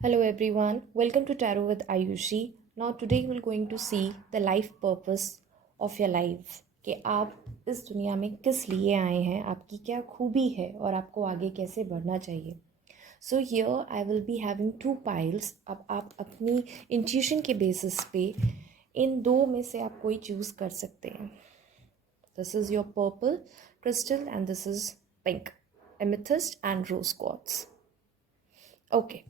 Hello everyone, welcome to Tarot with Ayushi. Now today we're going to see the life purpose of your life कि आप इस दुनिया में किस लिए आए हैं, आपकी क्या खूबी है और आपको आगे कैसे बढ़ना चाहिए. So here I will be having two piles. अब आप अपनी intuition के basis पे इन दो में से आप कोई choose कर सकते हैं. This is your purple crystal and this is pink amethyst and rose quartz. Okay.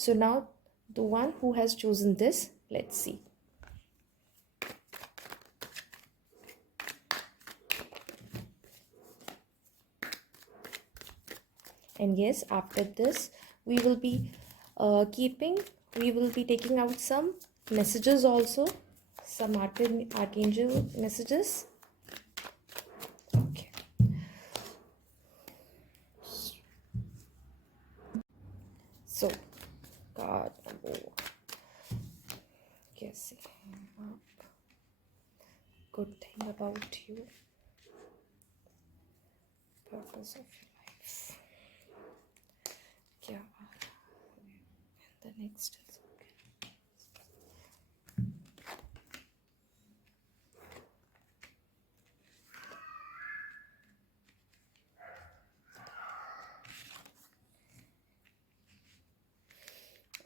So now the one who has chosen this, let's see. And yes, after this, we will be we will be taking out some messages also, some archangel messages. Okay. So, card number one. Guessing up. Good thing about you. Purpose of your life. Yeah. And the next is okay.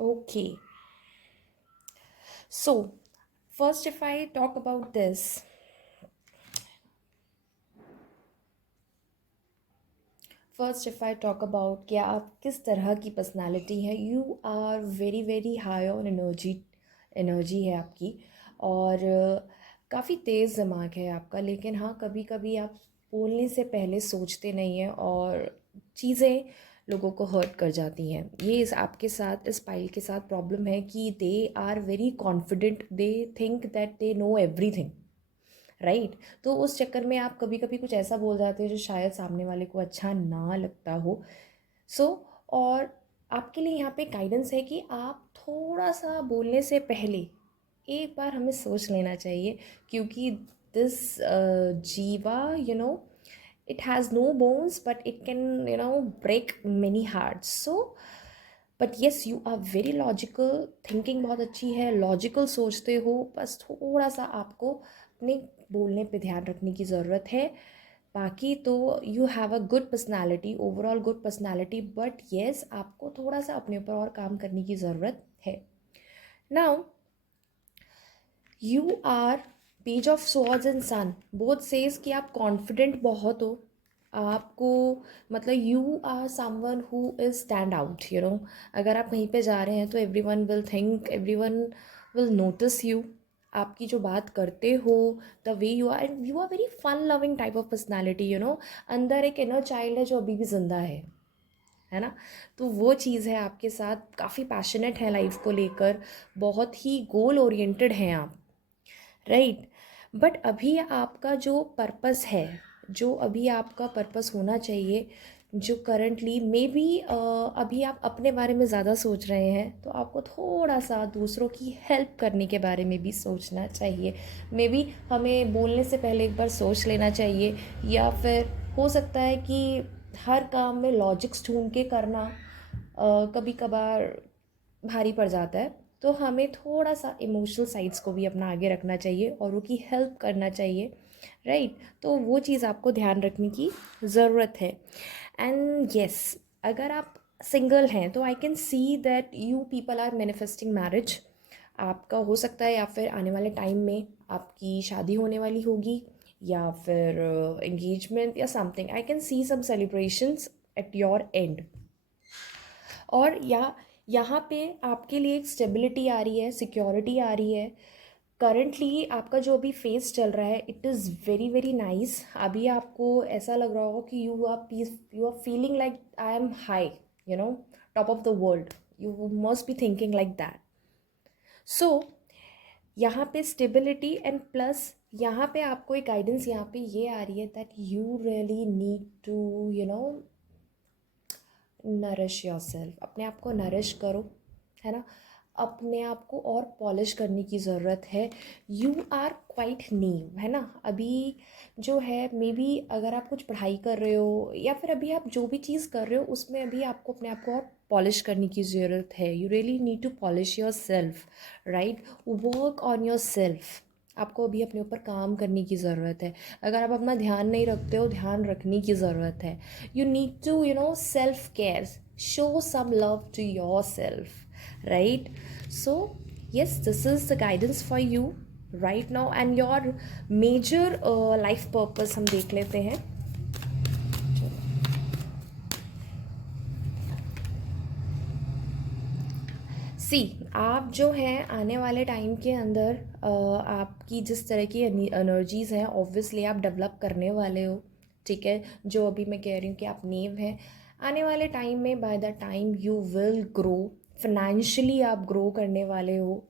Okay. So, first, if I talk about this, first if I talk about कि आप किस तरह की personality है, you are very very high on energy है आपकी. और काफ़ी तेज़ दिमाग है आपका, लेकिन हाँ कभी कभी आप बोलने से पहले सोचते नहीं हैं और चीज़ें लोगों को हर्ट कर जाती हैं. ये आपके साथ इस पाइल के साथ प्रॉब्लम है कि they are very confident, they think that they know everything, right. तो उस चक्कर में आप कभी कभी कुछ ऐसा बोल जाते हो जो शायद सामने वाले को अच्छा ना लगता हो. सो और आपके लिए यहाँ पे गाइडेंस है कि आप थोड़ा सा बोलने से पहले एक बार हमें सोच लेना चाहिए, क्योंकि दिस जीवा it has no bones but it can break many hearts. So but yes you are very logical, thinking बहुत अच्छी है, लॉजिकल सोचते हो, बस थोड़ा सा आपको अपने बोलने पे ध्यान रखने की ज़रूरत है. बाकी तो you have a good personality, overall good personality, but yes आपको थोड़ा सा अपने ऊपर और काम करने की ज़रूरत है. Now you are page of swords and sun, both says कि आप कॉन्फिडेंट बहुत हो. आपको मतलब you are someone who is stand out, अगर आप कहीं पे जा रहे हैं तो everyone will think, everyone will notice you. आपकी जो बात करते हो, the way you are very fun loving type of personality. अंदर एक इनर चाइल्ड है जो अभी भी जिंदा है ना. तो वो चीज़ है आपके साथ, काफ़ी पैशनेट है लाइफ को लेकर, बहुत ही गोल ओरिएंटेड हैं आप, राइट. बट अभी आपका जो पर्पस है, जो अभी आपका पर्पस होना चाहिए, जो करंटली मे बी अभी आप अपने बारे में ज़्यादा सोच रहे हैं, तो आपको थोड़ा सा दूसरों की हेल्प करने के बारे में भी सोचना चाहिए. मे बी हमें बोलने से पहले एक बार सोच लेना चाहिए, या फिर हो सकता है कि हर काम में लॉजिक्स ढूंढ के करना कभी कभार भारी पड़ जाता है. तो हमें थोड़ा सा इमोशनल साइड्स को भी अपना आगे रखना चाहिए और उनकी हेल्प करना चाहिए, राइट. तो वो चीज़ आपको ध्यान रखने की ज़रूरत है. एंड येस, अगर आप सिंगल हैं तो I can see that you people are manifesting marriage. आपका हो सकता है, या फिर आने वाले टाइम में आपकी शादी होने वाली होगी, या फिर एंगेजमेंट या something. I can see some celebrations at your end. और यहाँ पे आपके लिए एक स्टेबिलिटी आ रही है, सिक्योरिटी आ रही है. करंटली आपका जो अभी फेस चल रहा है, it is very very nice. अभी आपको ऐसा लग रहा होगा कि you are feeling like I am high, top of the world. You must be thinking like that. So यहाँ पे स्टेबिलिटी एंड प्लस यहाँ पे आपको एक गाइडेंस यहाँ पे ये आ रही है that you really need to nourish yourself. अपने आप को नरिश करो, है ना. अपने आप को और पॉलिश करने की ज़रूरत है. यू आर क्वाइट न्यू, है ना. अभी जो है मे बी अगर आप कुछ पढ़ाई कर रहे हो या फिर अभी आप जो भी चीज़ कर रहे हो उसमें अभी आपको अपने आप को और पॉलिश करने की ज़रूरत है. You really need to polish yourself, right. Work on yourself. आपको अभी अपने ऊपर काम करने की ज़रूरत है. अगर आप अपना ध्यान नहीं रखते हो, ध्यान रखने की ज़रूरत है. You need to self care. Show some love to yourself, right? So yes, this is the guidance for you right now, and your major life purpose हम देख लेते हैं. सी, आप जो हैं आने वाले टाइम के अंदर आपकी जिस तरह की एनर्जीज़ हैं ऑब्वियसली आप डेवलप करने वाले हो. ठीक है, जो अभी मैं कह रही हूँ कि आप नेव हैं. आने वाले टाइम में bye the time you will grow financially, आप ग्रो करने वाले हो.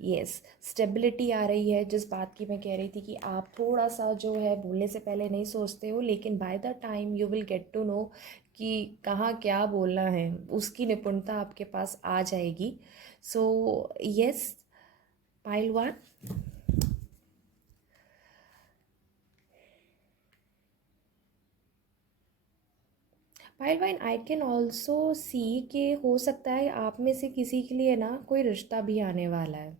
यस, स्टेबिलिटी आ रही है. जिस बात की मैं कह रही थी कि आप थोड़ा सा जो है बोलने से पहले नहीं सोचते हो, लेकिन by the time you will get to know कि कहाँ क्या बोलना है, उसकी निपुणता आपके पास आ जाएगी. So yes, pile one. Pile one, I can also see कि हो सकता है आप में से किसी के लिए ना कोई रिश्ता भी आने वाला है.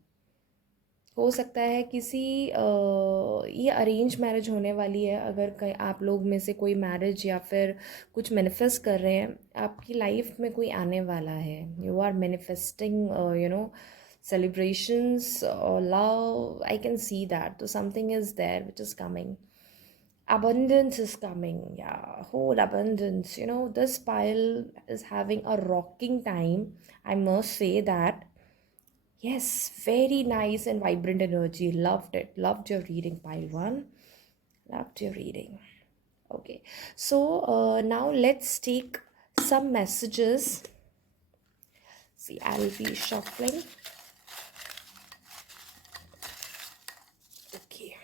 हो सकता है किसी ये अरेंज मैरिज होने वाली है. अगर कहीं आप लोग में से कोई मैरिज या फिर कुछ मैनिफेस्ट कर रहे हैं, आपकी लाइफ में कोई आने वाला है. You are manifesting celebrations or love. I can see that. So something is there which is coming. Abundance is coming. Yeah, whole abundance. This pile is having a rocking time. I must say that. Yes, very nice and vibrant energy. Loved it. Loved your reading, pile one. Loved your reading. Okay, so now let's take some messages. See, I'll be shuffling. Okay,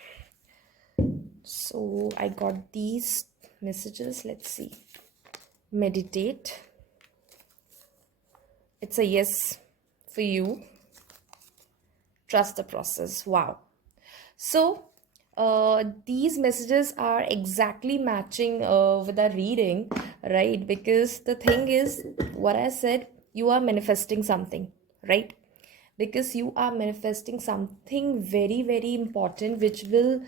so I got these messages. Let's see. Meditate. It's a yes for you. Trust the process. Wow. So these messages are exactly matching with our reading, right? Because the thing is, what I said, you are manifesting something, right? Because you are manifesting something very, very important which will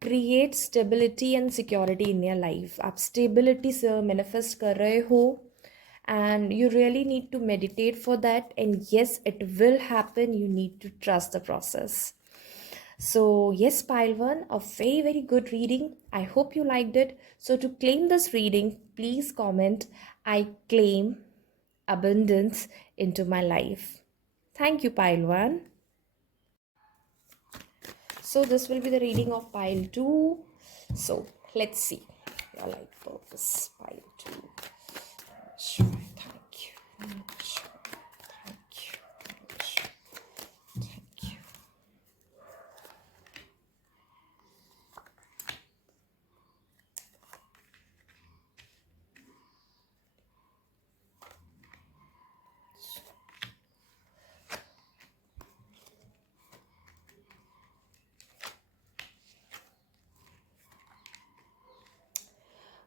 create stability and security in your life. आप stability से manifest कर रहे हो, and you really need to meditate for that. And yes, it will happen. You need to trust the process. So yes, pile one, a very, very good reading. I hope you liked it. So to claim this reading, please comment, I claim abundance into my life. Thank you, pile one. So this will be the reading of pile two. So let's see your life purpose, pile two. Sure, thank you. Sure, thank you. Sure, thank you.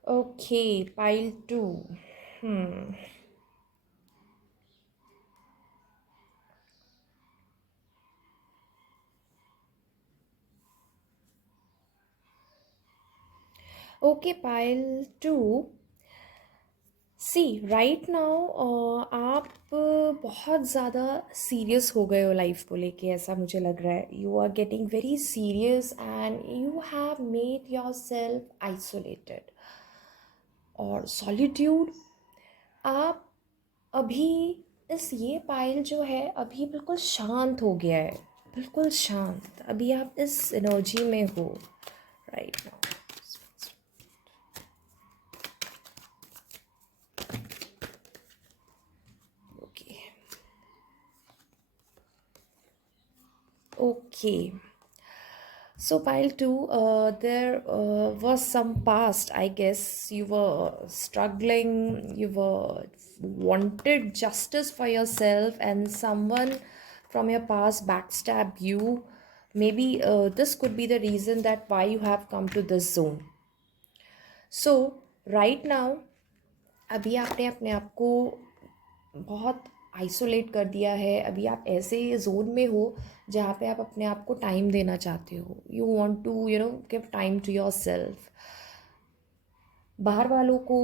Okay, pile two. Okay, pile two. C right now आप बहुत ज़्यादा serious हो गए हो life को लेके, ऐसा मुझे लग रहा है. You are getting very serious and you have made yourself isolated और सॉलिट्यूड. आप अभी ये पायल जो है अभी बिल्कुल शांत हो गया है, बिल्कुल शांत. अभी आप इस एनर्जी में हो right now. Okay, So pile two, there was some past. I guess you were struggling. You were wanted justice for yourself, and someone from your past backstab you. Maybe this could be the reason that why you have come to this zone. So right now, अभी आपने अपने आप को बहुत isolate कर दिया है. अभी आप ऐसे जोन में हो जहाँ पे आप अपने आप को टाइम देना चाहते हो. You want to give time to yourself. बाहर वालों को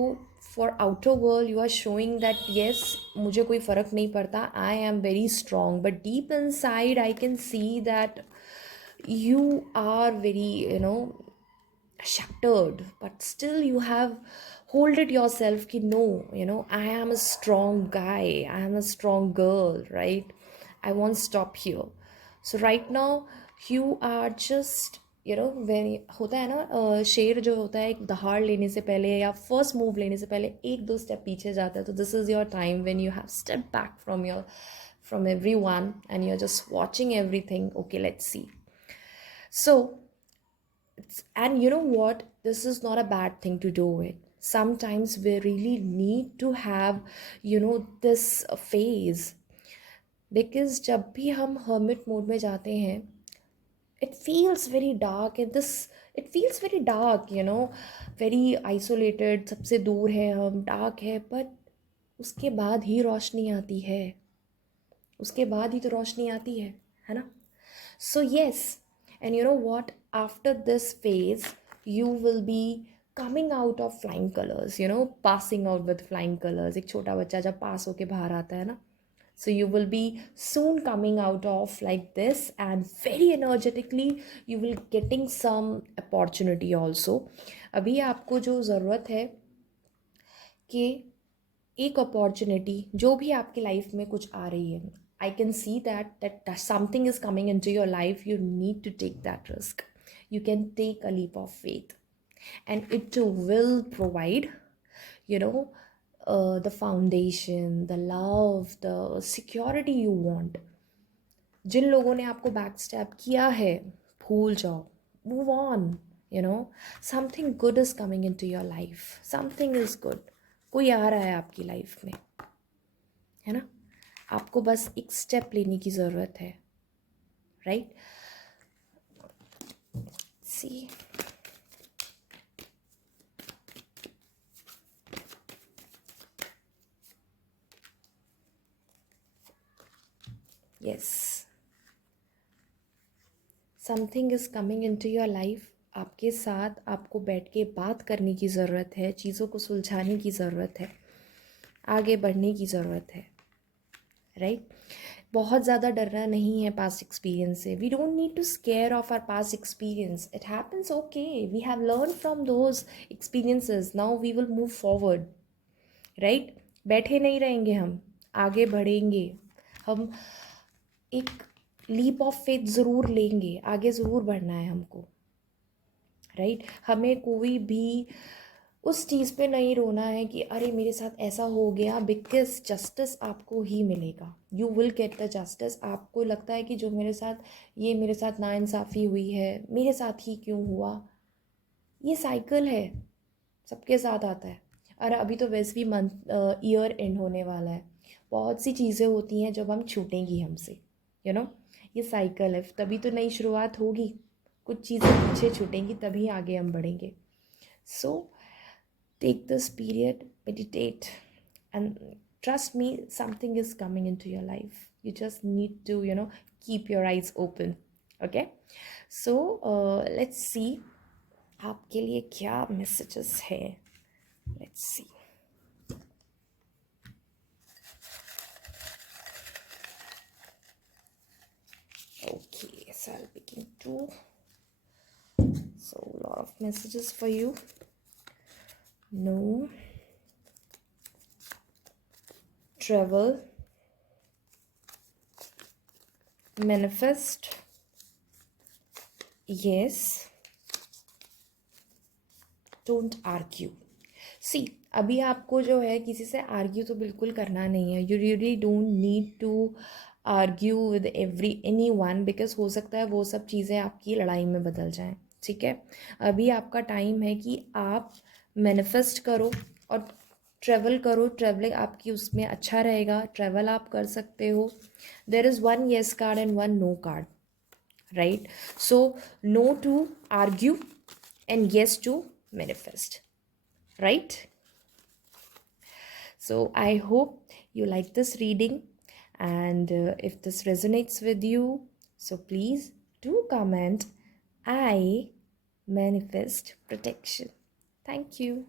for outer world you are showing that yes मुझे कोई फ़र्क नहीं पड़ता, I am very strong, but deep inside I can see that you are very shattered, but still you have hold it yourself ki no, I am a strong guy, I am a strong girl, right? I won't stop here. So right now you are just very होता है ना, शेर जो होता है एक दहाड़ लेने से पहले या फर्स्ट मूव लेने से पहले एक दो स्टेप पीछे जाता है. तो this is your time when you have step back from everyone and you're just watching everything. Okay, let's see. So and you know what, this is not a bad thing to do it. Sometimes we really need to have this phase, because जब भी हम hermit mode में जाते हैं it feels very dark, and this it feels very dark, very isolated, सबसे दूर है हम, dark है, but उसके बाद ही रोशनी आती है, उसके बाद ही तो रोशनी आती है ना? So yes, and you know what, after this phase you will be coming out of flying colors, passing out with flying colors. एक छोटा बच्चा जब पास होके बाहर आता है ना, so you will be soon coming out of like this, and very energetically you will getting some opportunity also. अभी आपको जो ज़रूरत है कि एक अपॉर्चुनिटी जो भी आपकी लाइफ में कुछ आ रही है, I can see that something is coming into your life. You need to take that risk. You can take a leap of faith, and it too will provide, the foundation, the love, the security you want. जिन लोगों ने आपको back step किया है, भूल जाओ, move on. Something good is coming into your life. Something is good. कोई आ रहा है आपकी लाइफ में, है ना? आपको बस एक स्टेप लेने की ज़रूरत है, right? See yes, something is coming into your life. आपके साथ आपको बैठ के बात करने की ज़रूरत है, चीज़ों को सुलझाने की ज़रूरत है, आगे बढ़ने की ज़रूरत है, राइट? बहुत ज़्यादा डरना नहीं है पास्ट एक्सपीरियंस से. We don't need to scare of our past experience. It happens, okay, we have learn from those experiences. Now we will move forward, right? बैठे नहीं रहेंगे, हम आगे बढ़ेंगे. हम एक लीप ऑफ फेथ ज़रूर लेंगे, आगे ज़रूर बढ़ना है हमको, राइट? हमें कोई भी उस चीज़ पे नहीं रोना है कि अरे मेरे साथ ऐसा हो गया, बिकॉज जस्टिस आपको ही मिलेगा. You will get the justice. आपको लगता है कि जो मेरे साथ नाइंसाफ़ी हुई है, मेरे साथ ही क्यों हुआ? ये साइकिल है, सबके साथ आता है. और अभी तो वैसे भी मंथ ईयर एंड होने वाला है. बहुत सी चीज़ें होती हैं जब हम छूटेंगी हमसे, ये साइकिल है. तभी तो नई शुरुआत होगी. कुछ चीज़ें पीछे छूटेंगी, तभी आगे हम बढ़ेंगे. सो take this period, meditate, and trust me, something is coming into your life. You just need to keep your eyes open. Okay, so let's see आपके लिए क्या messages है. Let's see. Okay, so I'll begin to. So a lot of messages for you. No. Travel. Manifest. Yes. Don't argue. See, अभी आपको जो है किसी से आर्ग्यू तो बिल्कुल करना नहीं है. You really don't need to argue with any one, because हो सकता है वो सब चीज़ें आपकी लड़ाई में बदल जाएं, ठीक है। अभी आपका टाइम है कि आप मैनिफेस्ट करो और ट्रैवल करो, ट्रैवलिंग आपकी उसमें अच्छा रहेगा, ट्रैवल आप कर सकते हो। There is one yes card and one no card, right? So no to argue and yes to manifest, right? So I hope you like this reading, and if this resonates with you, so please do comment, I manifest protection. Thank you.